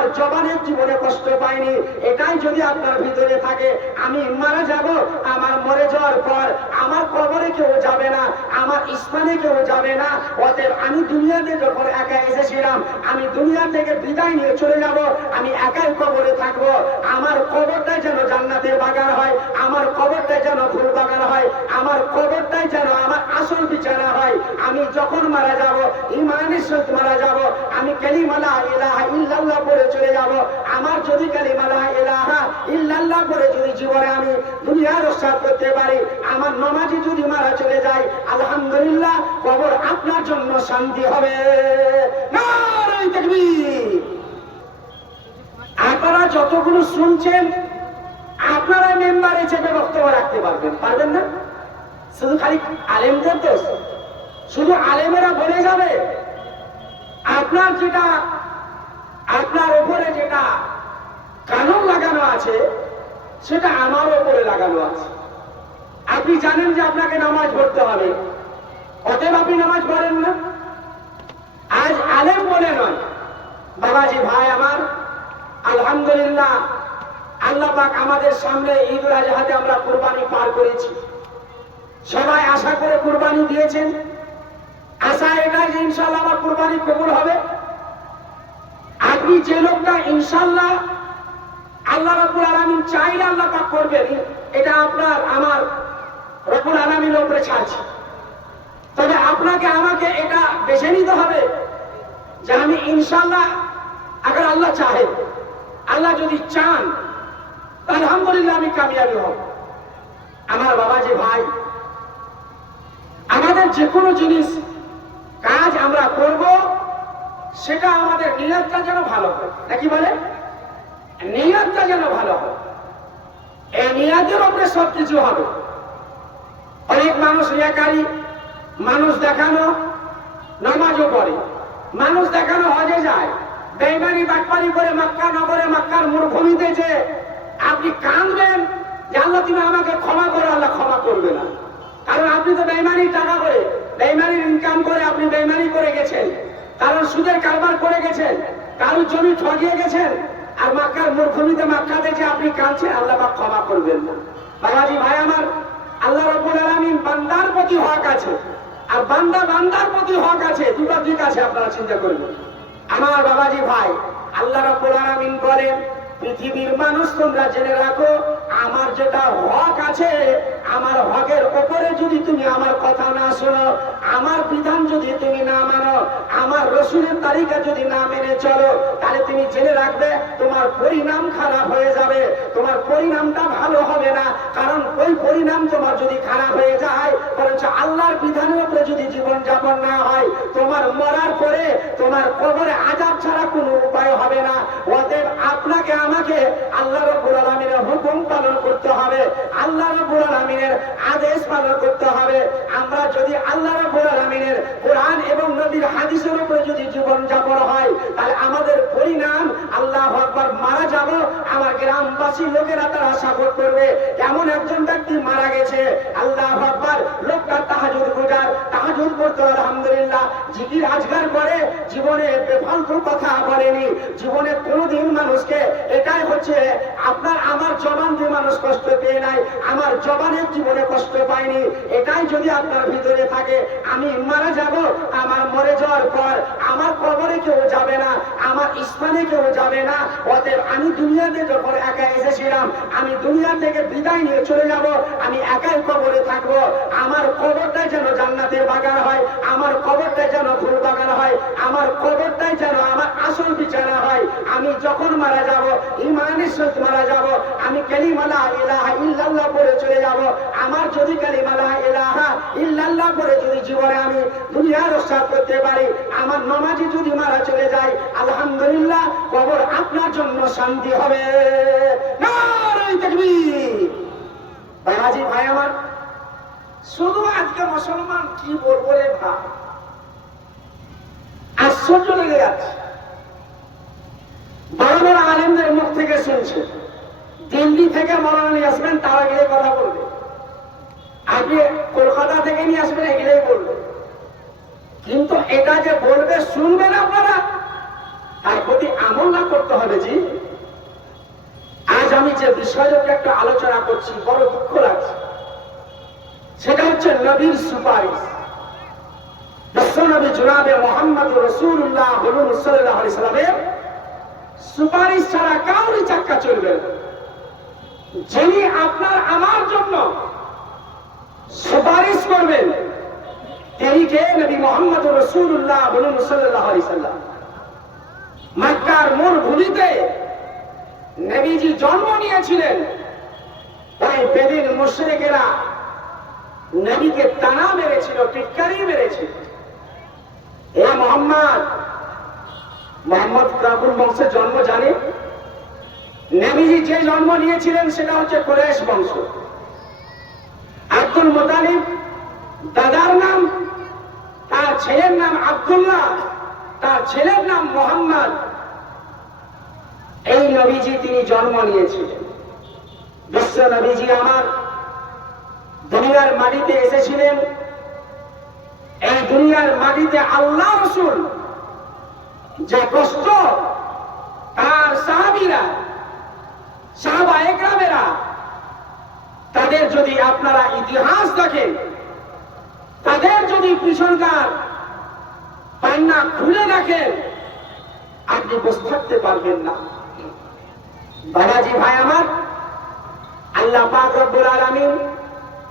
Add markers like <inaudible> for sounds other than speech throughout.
আমার জবানের জীবনে কষ্ট পাইনি। এটাই যদি আপনার ভিতরে থাকে, আমি মারা যাব, আমার মরে যাওয়ার পর আমার কবরে কেউ যাবে না, আমার স্থানে কেউ যাবে না। অতএব আমি দুনিয়াতে যখন একা এসেছিলাম, আমি দুনিয়া থেকে বিদায় নিয়ে চলে যাব, আমি একাই কবরে থাকব। আমার কবরটা যেন জান্নাতের বাগান হয়, আমার কবরটা যেন ফুল বাগান হয়, আমার কবরটাই যেন আমার আসল বিছানা হয়। আমি যখন মারা যাব, ইমানের সহিত মারা যাব, আমি কালিমালা ইলাহা ইল্লাল্লাহ পরে চলে যাব। আমার যদি কালিমালা ইলাহা ইল্লাল্লাহ পরে যদি জীবনে আমি দুনিয়ার রক্ষা করতে পারি, আমার নমাজি যদি মারা চলে যায়, আলহামদুলিল্লাহ কবর আপনার জন্য শান্তি হবে। আপনারা যতগুলো শুনছেন, আপনারা মেম্বারে চেপে বক্তব্য রাখতে পারবেন পারবেন না? শুধু খালি আলেমদের দোষ। শুধু আলেমেরা বলে যাবে। আপনার যেটা আপনার ওপরে যেটা কানুন লাগানো আছে, সেটা আমার ওপরে লাগানো আছে। আপনি জানেন যে আপনাকে নামাজ পড়তে হবে। অতএব আপনি নামাজ পড়েন না। আজ আলেম বলে নয়। বাবাজি ভাই আমার, আলহামদুলিল্লাহ, আল্লাহ পাক আমাদের সামনে ঈদ আজহাতে আমরা কোরবানি পার করেছি। সবাই আশা করে কোরবানি দিয়েছেন। আশা এটা যে ইনশাল্লাহ আমার কোরবানি কবুল হবে। আপনি যে লোকটা ইনশাল্লাহ আল্লাহ রবুল আলমিন চাইলে আল্লাহ পাক করবেন। এটা আপনার, আমার রবুল আলমিনের উপরে ছাড়ছে। তবে আপনাকে, আমাকে এটা বেছে নিতে হবে যে আমি ইনশাল্লাহ আগে আল্লাহ চাহে। আল্লাহ যদি চান, তা আলহামদুলিল্লাহ আমি কামিয়াবি হব। আমার বাবা যে ভাই, আমাদের যে কোনো জিনিস, কাজ আমরা করব সেটা আমাদের নিয়তটা যেন ভালো হয়। নাকি বলে? নিয়তটা যেন ভালো হয়। এই নিয়তের উপরে সব কিছু হবে। অনেক মানুষ রিয়াকারী মানুষ দেখানো, নামাজও পড়ে। মানুষ দেখানো হজে যায়। বেইমানি বাটপারি করে মক্কা, নগরে মাক্কার মরুভূমিতে যে আপনি কাঁদবেন যে আল্লাহ তুমি আমাকে ক্ষমা করো, আল্লাহ ক্ষমা করবে না। কারণ আপনি তো বেইমানির টাকা করে, বেইমানির ইনকাম করে আপনি বেইমানি করে গেছেন। কারণ সুদের কারবার করে গেছেন। কারোর জমি ঠগিয়ে গেছেন। আর মাক্কার মরুভূমিতে মাক্কা দেখে আপনি কাঁদছেন, আল্লাহ পাক ক্ষমা করবেন না। বাবাজি ভাই আমার, আল্লাহ রব্বুল আলামিন বান্দার প্রতি হক আছে। আর বান্দা বান্দার প্রতি হক আছে। দুটো দিক আছে, আপনারা চিন্তা করবেন। আমার বাবাজি ভাই, আল্লাহ রাব্বুল আলামিন বলেন, পৃথিবীর মানুষ তোমরা জেনে রাখো, আমার যেটা হক আছে আমার হকের ওপরে যদি তুমি আমার কথা না শোনো, আমার বিধান যদি তুমি না মানো, আমার রসুলের তালিকা যদি না মেনে চলো, তাহলে তুমি জেনে রাখবে তোমার পরিণাম খারাপ হয়ে যাবে, তোমার পরিণামটা ভালো হবে না, কারণ ওই পরিণাম তোমার যদি খারাপ হয়ে যায়, বরঞ্চ আল্লাহর বিধানের উপরে যদি জীবন যাপন না হয়, তোমার মরার পরে তোমার কবরে আজাব ছাড়া কোনো উপায় হবে না। অতএব আপনাকে, আমাকে আল্লাহ রব্বুল আলমিনের হুকুম পালন করতে হবে। আল্লাহ রব্বুল আলমিনের আদেশ পালন করতে হবে। আমরা যদি আল্লাহ রাবুল আলমিনের কোরআন এবং নবীর হাদিসের উপরে যদি জীবন যাপন হয়, তাহলে আমাদের পরিণাম আল্লাহ একবার মারা যাব। আমার গ্রামবাসী লোকেরা তারা সাপোর্ট করবে, এমন একজন ব্যক্তি মারা গেছে। আল্লাহ একবার লোকটা তাহাজুদ গুজার তাহাজুদ করতো আলহামদুলিল্লাহ। জিকির আজগার করে, জীবনে বেফালতু কথা বলেনি। জীবনে কোনোদিন মানুষকে এটাই হচ্ছে, আপনার আমার জবান দিয়ে মানুষ কষ্ট পেয়ে নাই, আমার জবানের জীবনে কষ্ট পায়নি। এটাই যদি আপনার ভিতরে থাকে, আমি মারা যাব, আমার মরে যাওয়ার পর আমার কবরে কেউ যাবে না, আমার স্থানে কেউ যাবে না। অতএব আমি দুনিয়াতে যখন একা এসেছিলাম, আমি দুনিয়া থেকে বিদায় নিয়ে চলে যাব, আমি একাই কবরে থাকব। আমার কবরটাই যেন জান্নাতের বাগান হয়, আমার কবরটাই যেন ফুল বাগান হয়, আমার কবরটাই যেন আমার আসল বিছানা হয়। আমি যখন মারা যাব, ইমানের সহিত মারা যাব, আমি কালিমালা ইলাহা ইল্লাল্লাহ পরে চলে যাব। আমার যদি কালিমালা ইলাহা ইল্লাল্লাহ পরে যদি জীবনে আমি দুনিয়ার রক্ষা করতে পারি, আমার নমাজি যদি মারা চলে যায়, আলহামদুলিল্লাহ কবর আপনার জন্য শান্তি হবে। বাবাজি ভাই আমার শুধু আজকে মুসলমান কি বলব রে ভাই? আশ্চর্য লেগে যাচ্ছে। বড় আলেমদের মুখ থেকে শুনছে। দিল্লি থেকে মৌলানা নিয়ে আসবেন তারা গিয়ে কথা বলবে। আপনি কলকাতা থেকে নিয়ে আসবেন এগুলোই বলবে। কিন্তু এটা যে বলবে, শুনবেন আপনারা? তার প্রতি আমল না করতে হবে জি। আজ আমি যে বিষয়টাকে একটা আলোচনা করছি, বড় দুঃখ লাগছে। হচ্ছে নবীর সুপারিশ বিশ্বনবী জুনাবে মোহাম্মদ রসুল্লাহ বলুন সাল্লামের সুপারিশ ছাড়া চাক্কা চলবে যিনি আপনার আমার জন্য সুপারিশ করবেন, তিনি কে? নবী মোহাম্মদ রসুল্লাহ বলুন সাল্লাহ সাল্লাম। মক্কার মূল ভূমিতে নবীজি জন্ম নিয়েছিলেন। তাই বেদিন মুশরিকেরা নবীকে টানা মেরেছিল, টিটকারি মেরেছিল। এ মোহাম্মদ মোহাম্মদ কাবুল বংশের জন্ম জানে? নবীজি যে জন্ম নিয়েছিলেন সেটা হচ্ছে কোরেশ বংশ। আব্দুল মোতালিব, দাদার নাম, তার ছেলের নাম আব্দুল্লাহ, তার ছেলের নাম মোহাম্মদ। এই নবীজি তিনি জন্ম নিয়েছিলেন। বিশ্ব নবীজি আমার দুনিয়ার মাটিতে এসেছিলেন। এই দুনিয়ার মাটিতে আল্লাহ রসুল যে কষ্ট তার সাহাবিরা, সাহাবা একরামেরা, তাদের যদি আপনারা ইতিহাস দেখেন, তাদের যদি পিছনকার পান্না খুলে দেখেন, আপনি বসে থাকতে পারবেন না। বাবাজি ভাই আমার, আল্লাহ পাক রব্বুল আলামিন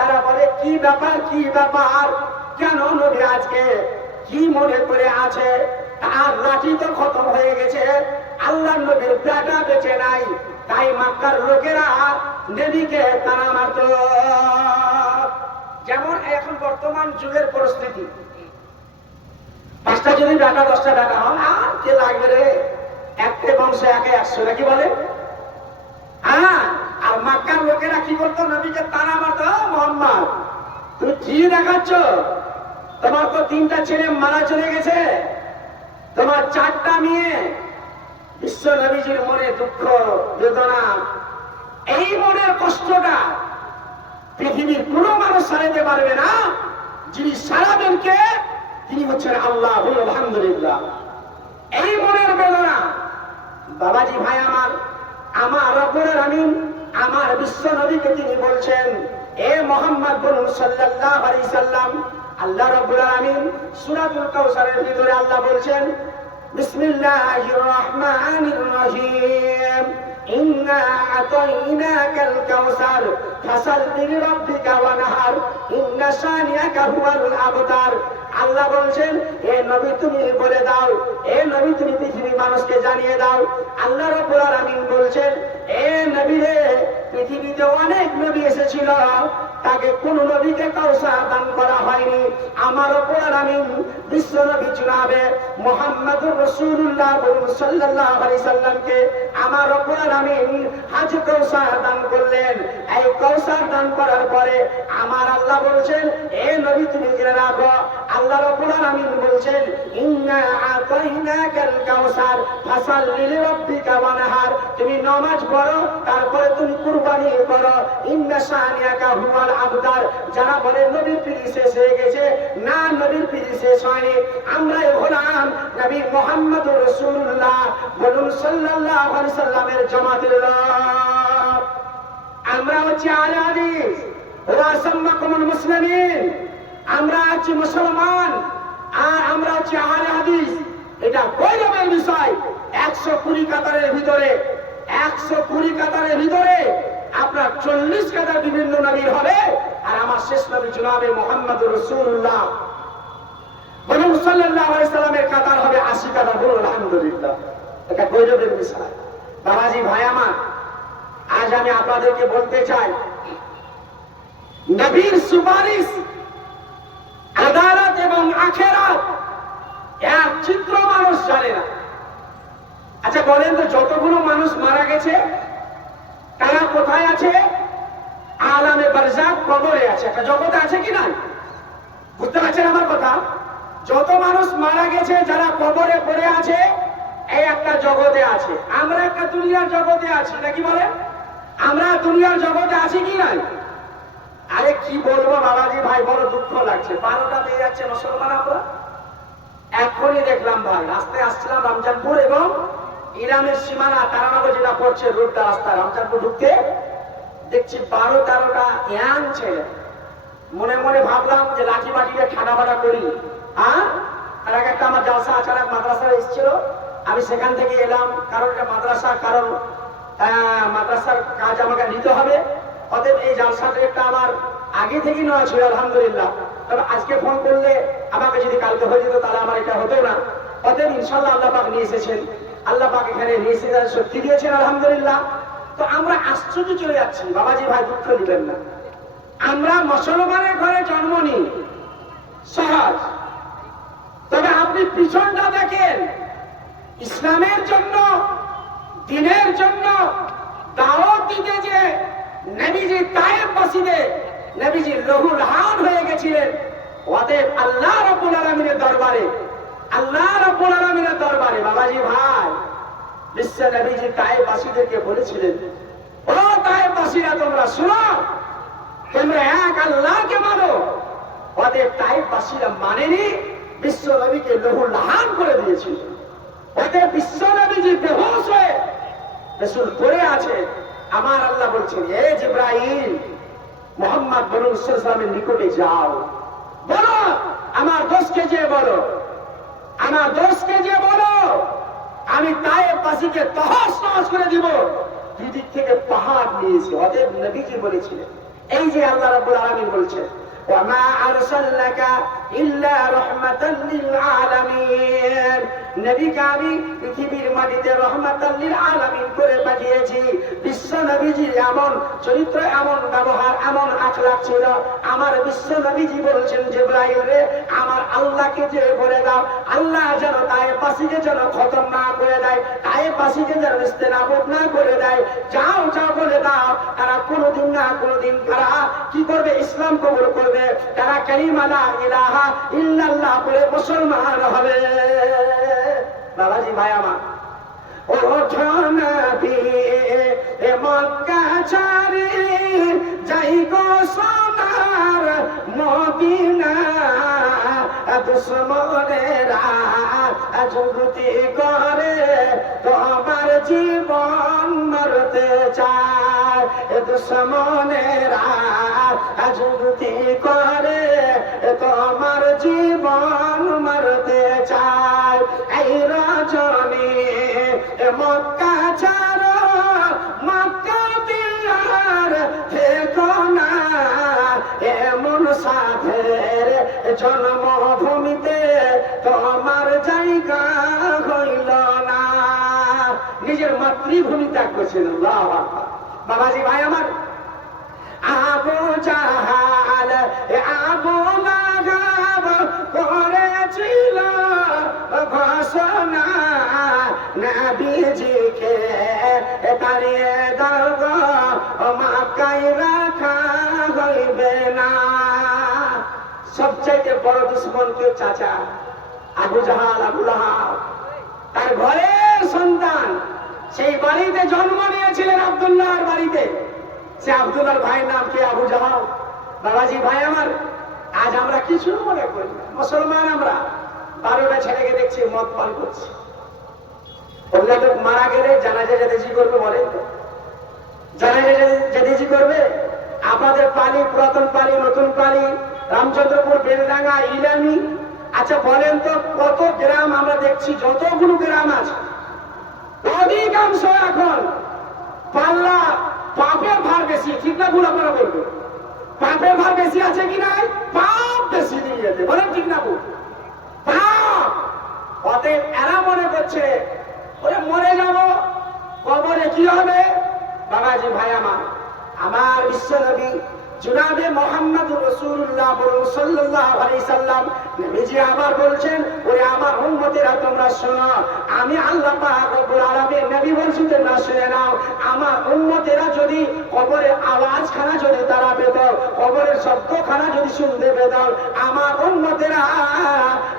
তারা বলে, কি ব্যাপার কি ব্যাপার? কেন নবী আজকে কি মনে করে আছে? তার লাঠি তো খতম হয়ে গেছে। আল্লাহ নবীর বেটা বেঁচে নাই। তাই মাক্কার লোকেরা নবীকে তারা মারত। যেমন এখন বর্তমান যুগের পরিস্থিতি। পাঁচটা যদি ডাটা দশটা ডাটা হয় আর কে লাগবে রে? একটা বংশে একে একশো, নাকি বলে হ্যাঁ আর মাক্কার লোকেরা কি করতো? নবীকে তারা মারতো মোহাম্মদ, তুমি কি দেখাচ্ছ? তোমার তো তিনটা ছেলে মারা চলে গেছে। তোমার চারটা মেয়ে। বিশ্ব নবীজির মনে দুঃখ, বেদনা। এই মনের কষ্টটা পৃথিবীর কোন মানুষ সারাতে পারবে না। যিনি সারাবেন কে তিনি হচ্ছেন আল্লাহ, আলহামদুলিল্লাহ। এই মনের বেদনা। বাবাজি ভাই আমার আমার রব্বুল আমিন আমার বিশ্ব নবীকে তিনি বলছেন এ মোহাম্মদ বলুন সাল্লাল্লাহু আলাইহি সাল্লাম আল্লাহ রাব্বুল আলামিন সূরাতুল কাউসারের ভিতরে আল্লাহ বলছেন বিসমিল্লাহির রহমানির রহিম إنا أعطيناك الكوثر فصل لربك وانهر إن شانئك هو الأبتر আল্লাহ বলছেন এ নবী তুমি বলে দাও এ নবী তুমি পৃথিবীর মানুষকে জানিয়ে দাও আল্লাহ রব্বুল পৃথিবীতে অনেক নবী এসেছিল। তাকে কোন নবীকে কাউসার দান করা হয়নি। আমার ওপর আমি বিশ্ব নবী চুনাবে মোহাম্মদুর রসুল্লাহ বলুন সাল্লাল্লাহু আলাইহি সাল্লামকে, আমার ওপর আমি হাজ কৌসার দান করলেন। এই কৌসার দান করার পরে আমার আল্লাহ বলছেন, এ নবী, তুমি জেনে রাখো আল্লাহ রব্বুল আলামিন বলছেন, ইন্না আতাইনাকাল কাউসার ফাসাল্লি লিরাব্বিকা ওয়ানহার তুমি নামাজ পড়ো, তারপরে তুমি কুরবানি করো। ইন্না শানিয়াকা হুয়াল আবদার। যারা বলে নবীর পিড়ি শেষ হয়ে গেছে, না নবীর পিড়ি শেষ হয়নি। আমরা হলাম নবী মোহাম্মদ রাসূলুল্লাহ। বলুন, সাল্লাল্লাহু আলাইহি সাল্লামের জামাতের আমরা হচ্ছে আলে হাদিস। ওয়াসাম্মাকুমুল মুসলিমিন। আমরা আছি মুসলমান আর আমরা আছি আহলে হাদিস। এটা গৌরবের বিষয়। একশো কুড়ি কাতারের ভিতরে, একশো কুড়ি কাতারের ভিতরে আপনার চল্লিশ কাতার বিভিন্ন নবীর হবে। আর আমার শেষ নবী জুনাবে মোহাম্মদ রসুল্লাহ বলুন সাল্লাহ সাল্লামের কাতার হবে আশি কাতার। বলুন, আলহামদুলিল্লাহ। এটা গৌরবের বিষয়। বাবাজি, ভাই আমার, আজ আমি আপনাদেরকে বলতে চাই, নবীর সুপারিশ আদালত এবং আখেরাত, এক চিত্র মানুষ জানে না। আচ্ছা বলেন তো, যতগুলো মানুষ মারা গেছে, তারা কোথায় আছে? আলামে বারজাক কবরে আছে। একটা জগতে আছে কি না বুঝতে পারছেন আমার কথা? যত মানুষ মারা গেছে, যারা কবরে পড়ে আছে, এই একটা জগতে আছে। আমরা একটা দুনিয়ার জগতে আছি নাকি বলে আমরা দুনিয়ার জগতে আছি কি নাই? আরে কি বলব বাবাজি ভাই, বড় দুঃখ লাগছে। বারোটা দিয়ে যাচ্ছে মুসলমান আমরা। এখনই দেখলাম ভাই, রাস্তায় আসছিলাম রামজানপুর এবং ইরানের সীমানা তারানগর যেটা পড়ছে রোডটা রাস্তা রমজানপুর ঢুকতে দেখছি বারো তেরোটা ইয়াং ছেলে। মনে মনে ভাবলাম যে লাঠি বাটিতে ঠাডা বাটা করি। হ্যাঁ আর এক একটা আমার জালসা আচারাক মাদ্রাসা এসেছিল। আমি সেখান থেকে এলাম, কারণ এটা মাদ্রাসা, কারণ মাদ্রাসার কাজ আমাকে নিতে হবে। অতএব এই জালসা একটা আমার আগে থেকেই নেওয়া ছিল, আলহামদুলিল্লাহ। তবে আজকে ফোন করলে আমাকে যদি কালকে হয়ে যেত, তাহলে আমার এটা হতো না। অতএব ইনশাল্লাহ আল্লাহ পাক নিয়ে এসেছেন। আল্লাহ পাক এখানে নিয়ে এসে শক্তি দিয়েছেন, আলহামদুলিল্লাহ। তো আমরা আশ্চর্য চলে যাচ্ছি, বাবাজি ভাই দুঃখ দিবেন না। আমরা মুসলমানের ঘরে জন্ম নিই। সহজ। তবে আপনি পিছনটা দেখেন। ইসলামের জন্য, দিনের জন্য, দাওয়াত দিতে যে নবীজি তায়েব বাসিদে নবীজি লহুল হান হয়ে গেছিলেন। অতএব আল্লাহ রব্বুল আলমিনের দরবারে, আল্লাহ রব্বুল আলমিনের দরবারে, বাবাজি ভাই বিশ্ব নবীজি তায়েব বাসীদেরকে বলেছিলেন, ও তায়েব বাসীরা তোমরা শুনো, তোমরা এক আল্লাহকে মানো। ওদের তাইব বাসীরা মানেনি, বিশ্ব নবীকে লহু লাহান করে দিয়েছিল। ওদের বিশ্ব নবীজি বেহোশ হয়ে রসুল পড়ে আছে আমার আল্লাহ বলছেন, এ জিব্রাহিম মোহাম্মদ বলুন ইসলামের নিকটে যাও। বলো, আমার দোষকে যে বলো? আমার দোষকে যে বলো? আমি তায়েব পাশিকে তহস নহস করে দিব। দুই দিক থেকে পাহাড় নিয়েছি অতএব নবীজি বলেছিলেন। এই যে আল্লাহ রাব্বুল আলামিন বলছেন ওয়ামা আরসালনাকা পৃথিবীর মাটিতে আলামিন করে পাঠিয়েছি। বিশ্ব নবীজির এমন চরিত্র, এমন ব্যবহার, এমন ছিল। আমার বিশ্ব নবীজি বলছেন, জিব্রাইল রে, আমার আল্লাহকে যে বলে দাও, আল্লাহ যেন তাই পাশিকে যেন খতম না করে দেয়, তাই পাশিকে যেন ইস্তেনাবুদ না করে দেয়। যাও যাও বলে দাও, তারা কোনোদিন না কোনোদিন তারা কি করবে? ইসলাম কবুল করবে। তারা কালিমা ইলাহা ইল্লাল্লাহ বলে মুসলমান হবে। বাবাজি, ভাই আমার। ওঠনবি এ মক্কা ছাড়ি, যাই গো সোনার মদিনা। দুশ্মনেরা যুক্তি করে তোমার জীবন মরতে চায়। দুশ্মনেরা যুক্তি করে তোমার জীবন মরতে চায়। এই রজনী মক্কা ছাড়ো, মক্কা দিয়ার থেকো না। এমন সাধের জন্মভূমিতে তোমার জায়গা হইল না। নিজের মাতৃভূমি ত্যাগ করছেন, আল্লাহু। বাবাজি ভাই আমার। আবু জাহাল আবু লাগাব করেছিল ঘোষণা। নবীজিকে তারিয়ে দর্গ মাকাই রাখা হইবে না। সবচাইতে বড় দুশ্মন কে চাচা? আবু জাহাল, আবু লাহাব। তার ঘরের সন্তান। সেই বাড়িতে জন্ম নিয়েছিলেন আব্দুল্লাহর বাড়িতে। সে আব্দুল্লাহর ভাইয়ের নাম কি? আবু জাহাল। বাবাজি ভাই আমার, আজ আমরা কিছু মনে করি মুসলমান আমরা, বারোটা ছেলেকে দেখছি মদ পান করছি। ওগুলা মারা গেলে জানাজা জাদেজি করবে বলেন জানাজা জাদেজি করবে? আপনাদের পালি, পুরাতন পালি, নতুন পালি, রামচন্দ্রপুর, বেলডাঙ্গা, ইলামি। আচ্ছা বলেন তো কত গ্রাম আমরা দেখছি? যতগুলো গ্রাম আছে অধিকাংশ এখন। পাল্লা পাপের ভার বেশি, ঠিক না ভুল আপনারা বলবেন? পাপের ভার বেশি আছে কি নাই? পাপ বেশি যেতে বলেন ঠিক না ভুল। পাপ! অতএব এরা মনে করছে, ওরে মরে যাব, কবরে কি হবে? বাবাজি, ভাই আমার আমার বিশ্ব নবী জুনাবে মোহাম্মদ রসুল্লাহ বলুন সাল্লাল্লাহু আলাইহি সাল্লাম। নবীজি আবার বলছেন, ওরে আমার উম্মতেরা, তোমরা শোনো, আমি আল্লাহ রব্বুল আলামিন নবী বলছেন যে না, শুনে নাও, আমার উন্মতেরা যদি কবরের আওয়াজ খানা যদি তারা পেত কবরের শব্দ খানা যদি শুনতে পেত আমার উন্মতেরা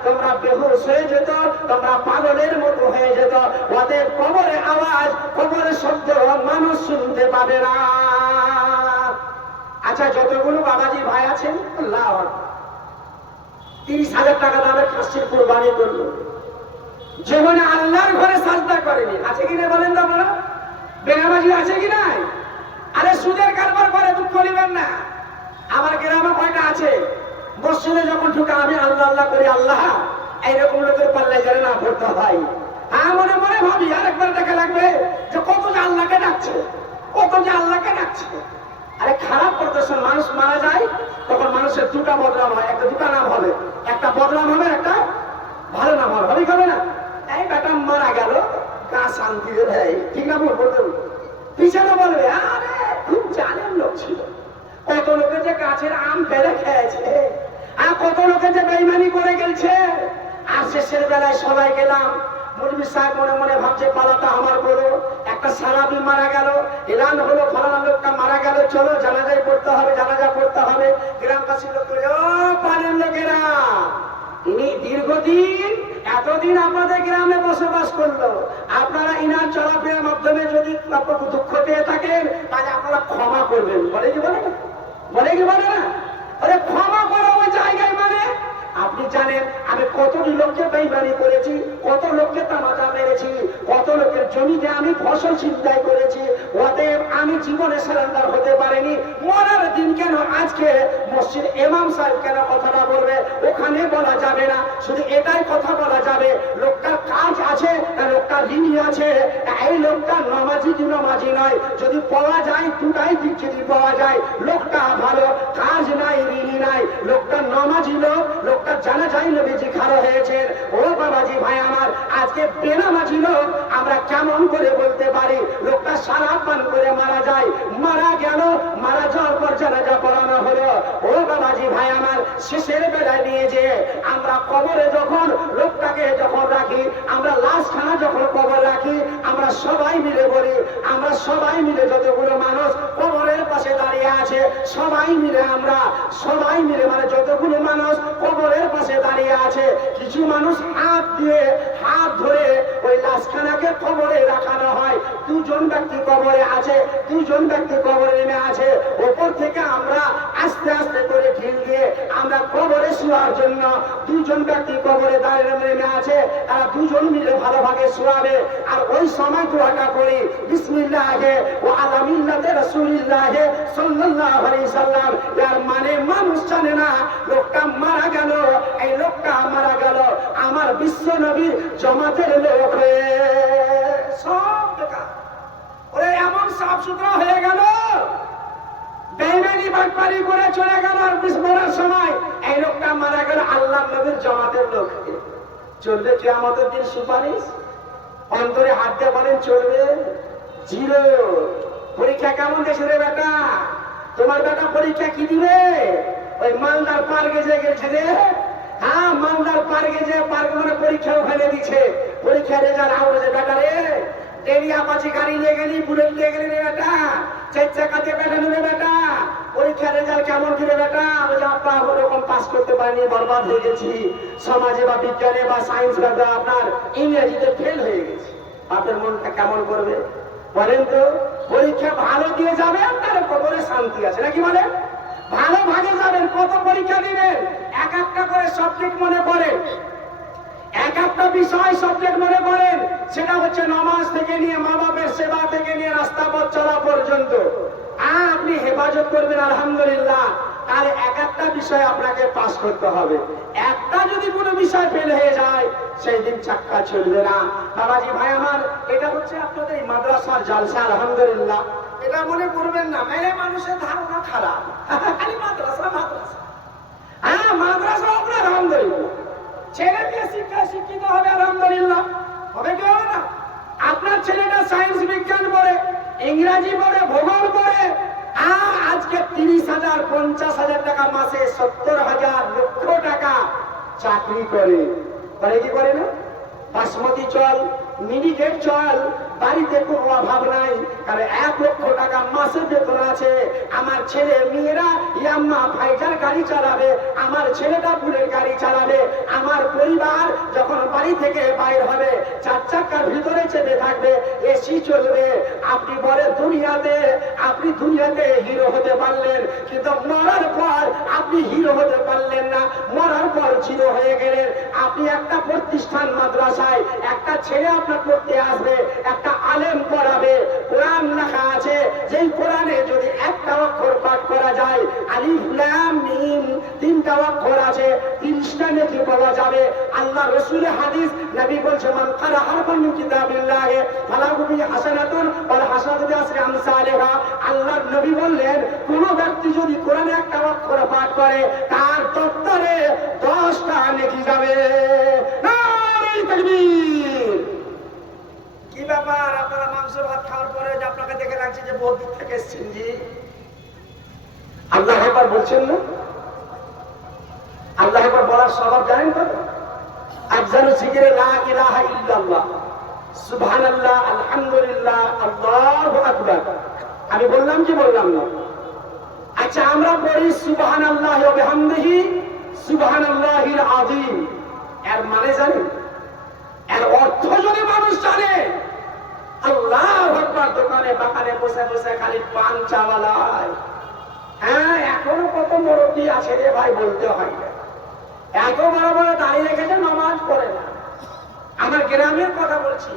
তোমরা বেহুশ হয়ে যেত, তোমরা পাগলের মতো হয়ে যেত। ওদের কবরের আওয়াজ, কবরের শব্দ মানুষ শুনতে পাবে না। আচ্ছা যতগুলো বাবাজি ভাই আছেন, আল্লাহ তিরিশ হাজার টাকা দামের খাসির কোরবানি করল। জীবনে আল্লাহর ঘরে সাজদা করেনি। আছে কিনা বলেন তো আপনারা? বেনামাজি আছে কি নাই? আরে সুদের কারবার করে, দুঃখ নিবেন না। আমার গ্রামে কয়টা আছে? মসজিদে যখন ঢুকে আমি আল্লাহ আল্লাহ করি, আল্লাহ, এইরকম লোকের পাল্লায় যারা না পড়তে হয়। হ্যাঁ মনে মনে ভাবি, আরেকবার দেখা লাগবে যে কত যে আল্লাহকে ডাকছে, কত যে আল্লাহকে ডাকছে। আরে খারাপ করতেছে মানুষ মারা যায়, তখন মানুষের দুটা বদনাম হয়। একটা দুটা নাম হবে। একটা বদনাম হবে একটা ভালো নাম হবে। হবে হবে না? এই বেটা মারা গেল, গা শান্তি দেয় ঠিক না বল বলতে বল। পিছনে বলবে, আরে, খুব জানেন লোক ছিল। কত লোকে যে গাছের আম পেরে খেয়েছে, আর কত লোকে যে বেইমানি করে গেছে আর শেষের বেলায় সবাই গেলাম মুরবি সাহেব মনে মনে ভাবছে পালাটা আমার বলো, একটা সারাবি মারা গেল, এলান হলো, ফলানা লোকটা মারা গেল, চলো জানাজাই করতে হবে, জানাজা করতে হবে। গ্রামবাসী লোক ও পানের লোকেরা, ইনি দীর্ঘদিন, এতদিন আপনাদের গ্রামে বসবাস করল। আপনারা ইনার চলাফেরার মাধ্যমে যদি দুঃখ পেয়ে থাকেন, তাহলে আপনারা ক্ষমা করবেন। বলে কি বলে না? বলে কি বলে না? ক্ষমা করো ওই জায়গায় আপনি জানেন, আমি কত লোককে বেইমানি করেছি, কত লোককে তামাজা মেরেছি, কত লোকের জমিতে আমি ফসল ছিনতাই করেছি অতএব আমি জীবনে সারেন্ডার হতে পারিনি। মরার দিন কেন আজকে মসজিদ এমাম সাহেব কেন কথাটা বলবে? ওখানে বলা যাবে না। শুধু এটাই কথা বলা যাবে। লোকটার কাজ আছে না লোকটার ঋণী আছে। এই লোকটা নমাজি কি নমাজি নয়। যদি পাওয়া যায়, দুটাই দিক যদি পাওয়া যায়, লোকটা ভালো, কাজ নাই, ঋণী নাই। লোকটা নমাজি লোক, লোকটা জানা যায় নবীজি খালো হয়েছে। ও বাবাজি ভাই আমার, আজকে বেনামাজি লোক, আমরা কেমন করে বলতে পারি? লোকটা সারা পান করে মারা যায়। মারা গেল, মারা যাওয়ার পর জানাজা পড়ানো হলো। ও বাবাজি ভাই আমার শেষের বেলায় নিয়ে যে আমরা কবরে যখন লোকটাকে যখন রাখি, আমরা লাশ খানা যখন কবর রাখি, আমরা সবাই মিলে বলি, আমরা সবাই মিলে যতগুলো মানুষ কবরের পাশে দাঁড়িয়ে আছে। সবাই মিলে আমরা, সবাই মিলে মানে যতগুলো মানুষ কবরের পাশে দাঁড়িয়ে আছে, কিছু মানুষ হাত দিয়ে হাত ধরে ওই লাশখানাকে কবরে রাখানো হয়। দুজন ব্যক্তি কবরে আছে, দুজন ব্যক্তি কবরে নেমে আছে। ওপর থেকে আমরা আস্তে আস্তে করে ঢিল দিয়ে আমরা শোয়ার জন্য দুজন ব্যক্তি কবরে দাঁড়িয়ে নেমে আছে? তারা দুজন মিলে ভালোভাবে শোয়াবে। আর ওই সময় দোয়াটা করি বিসমিল্লাহে ও আলামিল্লাতে রাসূলিল্লাহে সাল্লাল্লাহু আলাইহি সাল্লাম। যার মানে মানুষ জানে না, লোকটা মারা গেল। এই লোকটা মারা গেল। আমার বিশ্ব নবীর জমাতের লোক হয়ে। সব বেকার ওরে, এমন সাফ সুতরা হয়ে গেল। বেইমানি বাটপারি করে চলে গেল আর বিস্মরার সময়। এই লোকটা মারা গেল আল্লাহ নবীর জমাতের লোক। চলবে কিয়ামতের দিন সুপারিশ? অন্তরে হাত দিয়ে বলেন, চলবে। জিরো। পরীক্ষা কেমন গেছে রে বেটা? তোমার বেটা পরীক্ষা কি দিবে? ওই মালদার পার্কে যে গেছে রে হ্যাঁ মালদার পার্কে যে পার্ক মানে পরীক্ষা ওখানে দিচ্ছে। পরীক্ষা রেজাল্ট আউট বেটা রে। ডেলি আপাচি গাড়ি নিয়ে গেলি, বুলেট নিয়ে গেলি রে বেটা। চার চাকাতে বেটা নেবে বেটা। পরীক্ষার রেজাল্ট কেমন করে বেটা? বলে আপা ওরকম পাস করতে পারিনি, বরবাদ হয়ে গেছি। সমাজে বা বিজ্ঞানে বা সায়েন্স বা আপনার ইংরেজিতে ফেল হয়ে গেছি। আপনার মনটা কেমন করবে? বলেন তো, পরীক্ষা ভালো দিয়ে যাবেন, তার কবরে শান্তি আছে। নাকি বলেন? ভালো ভাগে যাবেন, কত পরীক্ষা দিবেন? এক একটা করে সাবজেক্ট মনে পড়ে। এক একটা বিষয় সাবজেক্ট মনে করেন, সেটা হচ্ছে নামাজ থেকে নিয়ে মা বাপের সেবা থেকে নিয়ে রাস্তা পথ চলা পর্যন্ত। আপনি হেফাজত করবেন, আলহামদুলিল্লাহ। তাহলে এক একটা বিষয় আপনাকে পাস করতে হবে। একটা যদি কোনো বিষয় ফেল হয়ে যায়, সেই দিন চাক্কা চলবে না। বাবাজি ভাই আমার, এটা হচ্ছে আপনাদের এই মাদ্রাসার জালসা, আলহামদুলিল্লাহ। এটা মনে করবেন না মেরে মানুষের ধারণা খারাপ <laughs> খালি মাদ্রাসা মাদ্রাসা হ্যাঁ মাদ্রাসা আপনার আলহামদুলিল্লাহ ছেলে মেয়ে শিক্ষায় শিক্ষিত হবে, আলহামদুলিল্লাহ। হবে কি হবে না? আপনার ছেলেটা সায়েন্স বিজ্ঞান পড়ে, ইংরাজি পড়ে, ভূগোল পড়ে আজকে তিরিশ হাজার, পঞ্চাশ হাজার টাকা মাসে সত্তর হাজার লক্ষ টাকা চাকরি করে। করে কি করে না? বাসমতি চল, মিনিকেট চল বাড়িতে কোনো অভাব নাই। মাসে বেতন আছে, আমার ছেলে, মেয়েরা ইয়াম্মা ফাইটার গাড়ি চালাবে, আমার ছেলেটা বুলের গাড়ি চালাবে, আমার পরিবার যখন বাড়ি থেকে বাইর হবে, চার চাকার ভিতরে চেপে থাকবে এসি চলবে। আপনি বলে, দুনিয়াতে, আপনি দুনিয়াতে হিরো হতে পারলেন। কিন্তু মরার পর আপনি হিরো হতে পারলেন না। মরার পর জিরো হয়ে গেলেন। আপনি একটা প্রতিষ্ঠান মাদ্রাসায়, একটা ছেলে আপনার করতে আসবে, একটা আলেম পড়াবে। কোরআন লেখা আছে। যেই কোরআনে যদি একটা অক্ষর পাঠ করা যায়, আলিফ, লাম, মিম তিনটা অক্ষর আছে, তিরিশটা নেকি পাওয়া যাবে। আল্লাহ রসুল হাদিস, নবী বলছে, মান কারা কিতাবিল্লাহ, ফালাহু হাসানাতুন ওয়াল বিআশরি আমসালিহা। নবী বললেন, কোন ব্যক্তি যদি কোরআনে একটা অক্ষর পাঠ করে, তার দপ্তরে 10টা নেকি যাবে। তাকবীর। কি ব্যাপার? আপনারা মাংস, ভাত খাওয়ার পরে যে আপনাকে দেখে লাগছে যে বহু দূর থেকে এসেছেন জি। আল্লাহ একবার বলছেন না? আল্লাহ একবার বলার স্বভাব জানেন তো? আফজাল জিকিরে লা ইলাহা আলহামদুলিল্লাহ, আল্লাহু আকবার। আমি বললাম কি বললাম না? আচ্ছা আমরা পড়ি সুবহানাল্লাহ ওয়া বিহামদিহি, সুবহানাল্লাহিল আযীম। এর মানে জানেন? এর অর্থ যদি মানুষ জানে আল্লাহ আকবার দোকানে বাকানে বসে বসে খালি পান চাওয়ালায় হ্যাঁ এখনও কত মুরব্বী আছে রে ভাই, বলতে হয় না। এত বড় বড় দাঁড়িয়ে রেখেছে নামাজ পড়ে না। আমার গ্রামের কথা বলছি।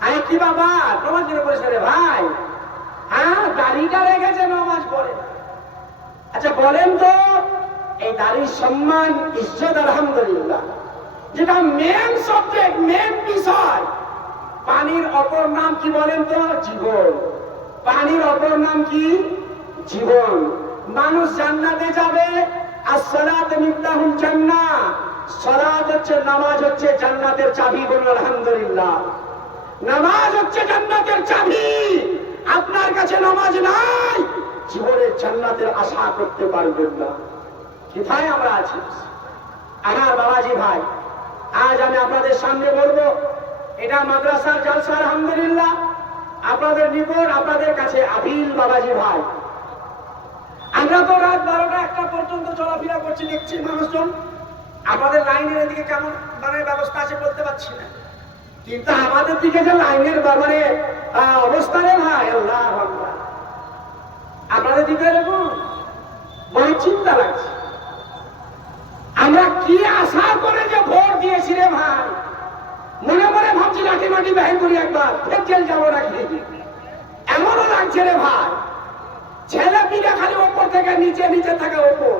হ্যাঁ কি বাবা নামাজ কেন পড়েছে রে ভাই। হ্যাঁ দাড়িটা রেখেছে, নামাজ পড়ে না। আচ্ছা বলেন তো, এই দাড়ির সম্মান, ইজ্জত, আলহামদুলিল্লাহ। যেটা মেন সাবজেক্ট মেন বিষয়। পানির অপর নাম কি বলেন তো? জীবন। পানির অপর নাম কি? জীবন। মানুষ জান্নাতে যাবে, আর সলাত মিফতাহুল জান্নাহ। সলাত হচ্ছে নামাজ হচ্ছে জান্নাতের চাবি বলুন, আলহামদুলিল্লাহ। নামাজ হচ্ছে জান্নাতের চাবি। আপনার কাছে নামাজ নাই জীবনের জান্নাতের আশা করতে পারবেন না। কোথায় আমরা আছি? আমার বাবাজি ভাই, আজ আমি আপনাদের সামনে বলব এটা মাদ্রাসার জালসা, আলহামদুলিল্লাহ। আপনাদের নিকট, আপনাদের কাছে আপিল, বাবাজি ভাই। আমরা তো রাত বারোটা একটা পর্যন্ত চলাফেরা করছি, দেখছি মানুষজন। আমাদের লাইনের এদিকে কেমন মানে ব্যবস্থা আছে বলতে পারছি না। কিন্তু আমাদের দিকে যে লাইনের বা- মানে অবস্থা রে ভাই, আল্লাহ। আপনাদের দিকে এরকম বড় চিন্তা লাগছে। আমরা কি আশা করে যে ভোট দিয়েছি রে ভাই? মনে মনে ভাবছি লাঠি মাটি ব্যান করি একবার। ফের জেল যাব নাকি? এমনও লাগছে রে ভাই। ছেলে পিলে খালি ওপর থেকে নিচে নিচে থাকে ওপর।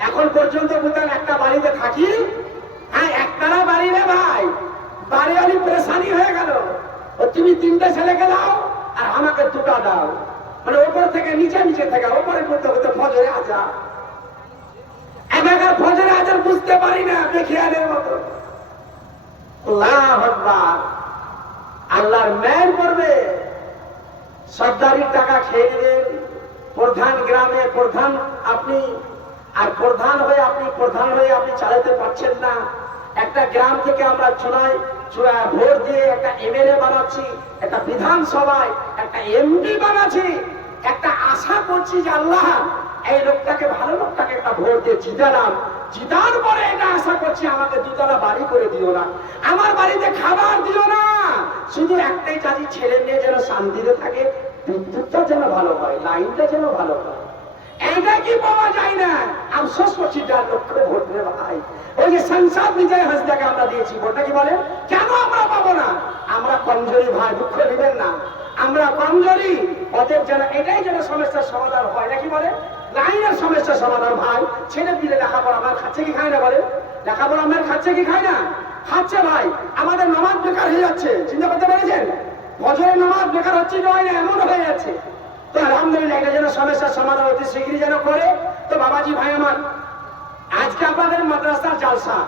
এখন পর্যন্ত বুঝলেন একটা বাড়িতে থাকি? হ্যাঁ একটানা বাড়ি রে ভাই। বাড়ি বাড়ি পরেশানি হয়ে গেল। তুমি তিনটে ছেলেকে দাও আর আমাকে দুটা দাও। মানে ওপর থেকে নিচে নিচে থেকে, ওপরে করতে করতে ফজরে আজা একাকার ফজরে আজার বুঝতে পারি না বেখিয়ালের মতো। আল্লাহ আকবার। আল্লাহর ম্যান করবে। সর্দারির টাকা খেয়ে নেবেন প্রধান গ্রামে প্রধান আপনি, আর প্রধান হয়ে আপনি, প্রধান হয়ে আপনি চালাতে পারছেন না। একটা গ্রাম থেকে আমরা চূড়া ভোট দিয়ে একটা এমএলএ বানাচ্ছি, একটা বিধানসভায় একটা এমপি বানাচ্ছি। একটা আশা করছি যে আল্লাহ এই লোকটাকে, ভালো লোকটাকে একটা ভোট দিয়ে জিতালাম জিতার পরে এটা আশা করছি আমাকে দুতলা বাড়ি করে দিও না। আমার বাড়িতে খাবার দিও না। শুধু একটাই কাজই, ছেলে মেয়ে যেন শান্তিতে থাকে, বিদ্যুৎটা যেন ভালো হয়, লাইনটা যেন ভালো হয়। এটা কি পাওয়া যায় না? আফসোস করছি, যার লক্ষ্যে ভোট রে ভাই। ওই যে সংসদ বিজয় হাসদাকে আমরা দিয়েছি, ভোটটা কি বলে? কেন আমরা পাবো না? আমরা কমজোরি ভাই, দুঃখ নেবেন না। আমরা কমজোরি, অতএব যেন এটাই যেন সমস্যার সমাধান হয় নাকি বলে? লাইনের সমস্যার সমাধান, ভাই। ছেলে পিলে লেখাপড়া আমার খাচ্ছে কি খায় না বলে? লেখাপড়া আমার খাচ্ছে কি খায় না? খাচ্ছে, ভাই। আমাদের নামাজ বেকার হয়ে যাচ্ছে। চিন্তা করতে পেরেছেন? বছরের নামাজ বেকার হচ্ছে নয় না? এমন হয়ে যাচ্ছে। তো আলহামদুলিল্লাহ, এটা যেন সমস্যার সমাধান অতি শীঘ্রই যেন করে। তো বাবাজি, ভাই আমার, আজকে আপনাদের মাদ্রাসার জালসা।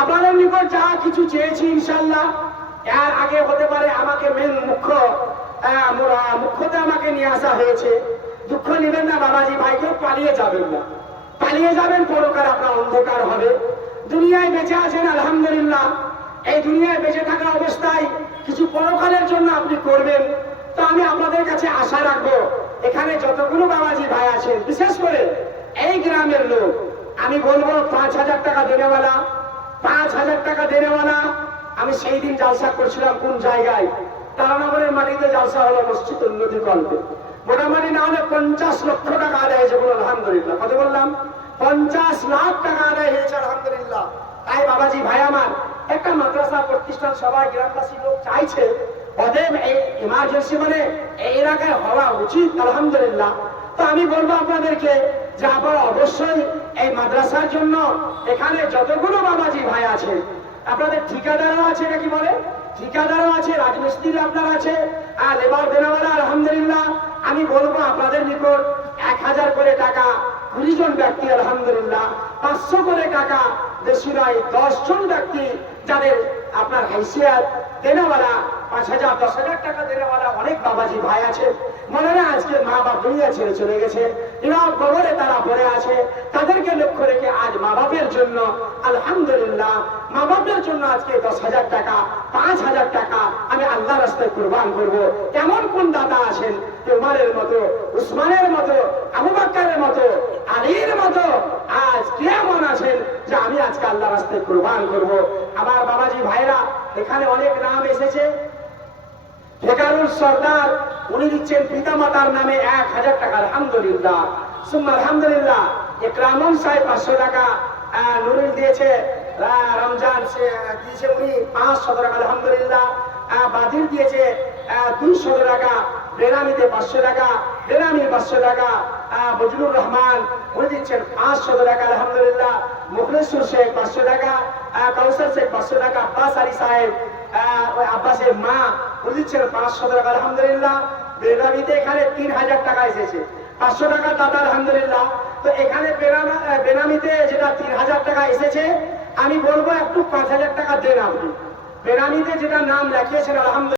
আপনাদের নিকট যা কিছু চেয়েছি ইনশাল্লাহ এর আগে হতে পারে আমাকে মেন মুখ্য মুখ্যতে আমাকে নিয়ে আসা হয়েছে। দুঃখ নেবেন না, বাবাজি ভাই কেউ পালিয়ে যাবেন না। পালিয়ে যাবেন পরকার আপনার অন্ধকার হবে। দুনিয়ায় বেঁচে আছেন, আলহামদুলিল্লাহ। এই দুনিয়ায় বেঁচে থাকা অবস্থায় কিছু পরকালের জন্য আপনি করবেন। তো আমি আপনাদের কাছে আশা রাখব, এখানে যতগুলো বাবাজি ভাই আছেন, বিশেষ করে এই গ্রামের লোক, আমি বলব পাঁচ হাজার টাকা দেনেওয়ালা, পাঁচ হাজার টাকা দেনেওয়ালা। আমি সেই দিন জালসা করছিলাম কোন জায়গায়? তারানগরের মাটিতে জালসা হলো মসজিদ উন্নতি কল্পে মোটামুটি না হলে পঞ্চাশ লক্ষ টাকা আদায় হয়েছে বলুন আলহামদুলিল্লাহ। কত বললাম? পঞ্চাশ লাখ টাকা আদায় হয়েছে, আলহামদুলিল্লাহ। তাই বাবাজি, ভাই আমার, একটা মাদ্রাসা প্রতিষ্ঠান সবাই গ্রামবাসী লোক চাইছে, অতএব এই ইমার্জেন্সি মানে এই এলাকায় হওয়া উচিত, আলহামদুলিল্লাহ। তো আমি বলব আপনাদেরকে যে আপনারা অবশ্যই এই মাদ্রাসার জন্য এখানে যতগুলো বাবাজি ভাই আছে, আপনাদের ঠিকাদারও আছে নাকি বলে? ঠিকাদারও আছে রাজমিস্ত্রি আপনার আছে, আর লেবার দেনাওয়ালা, আলহামদুলিল্লাহ। আমি বলব আপনাদের নিকট এক হাজার করে টাকা, কুড়ি জন ব্যক্তি, আলহামদুলিল্লাহ। পাঁচশো করে টাকা দেশি নয়, দশ জন ব্যক্তি, যাদের আপনার হাইসিয়াত দেনাওয়ালা পাঁচ হাজার, দশ হাজার টাকা দেনাওয়ালা অনেক বাবাজি ভাই আছে। মনে না আজকে মা বাপ দুনিয়া ছেড়ে চলে গেছে। এরা কবরে তারা পড়ে আছে। তাদেরকে লক্ষ্য রেখে আজ মা বাপের জন্য, আলহামদুলিল্লাহ, মা বাপের জন্য আজকে দশ হাজার টাকা, পাঁচ হাজার টাকা আমি আল্লাহ রাস্তায় কোরবান করব। এমন কোন দাদা আছেন? উমারের মতো, উসমানের মতো, আবু বাক্কারের মতো, আলীর মতো, আজ কেমন আছেন যে আমি আজকে আল্লাহ রাস্তায় কোরবান করব? আমার বাবাজি ভাইরা, এখানে অনেক নাম এসেছে। ফেকারুল সর্দার, উনি দিচ্ছেন পিতা মাতার নামে এক হাজার টাকা, আলহামদুলিল্লাহ। সুম্মা আলহামদুলিল্লাহ একরামন সাহেব পাঁচশো টাকা নুরুল দিয়েছে। রমজান দিয়েছে উনি পাঁচশো টাকা, আলহামদুলিল্লাহ। বাদির দিয়েছে দুইশো টাকা, বেনামিতে পাঁচশো টাকা বেনামি পাঁচশো টাকা বজলুর রহমান, উনি দিচ্ছেন পাঁচশো টাকা, আলহামদুলিল্লাহ। মুখলেশ্বর শেখ পাঁচশো টাকা কাউসার শেখ পাঁচশো টাকা আব্বাস আলী সাহেব আব্বাসের মা দিচ্ছেন পাঁচশো টাকা, আলহামদুলিল্লাহ। বেনামিতে এখানে তিন হাজার টাকা এসেছে। পাঁচশো টাকা দাদা, আলহামদুলিল্লাহ। তো এখানে বেনামা বেনামিতে যেটা তিন হাজার টাকা এসেছে, আমি বলব একটু পাঁচ হাজার টাকা দেন আপনি। বেনামিতে যেটা নাম লেখিয়েছেন আলহামদুলিল্লাহ।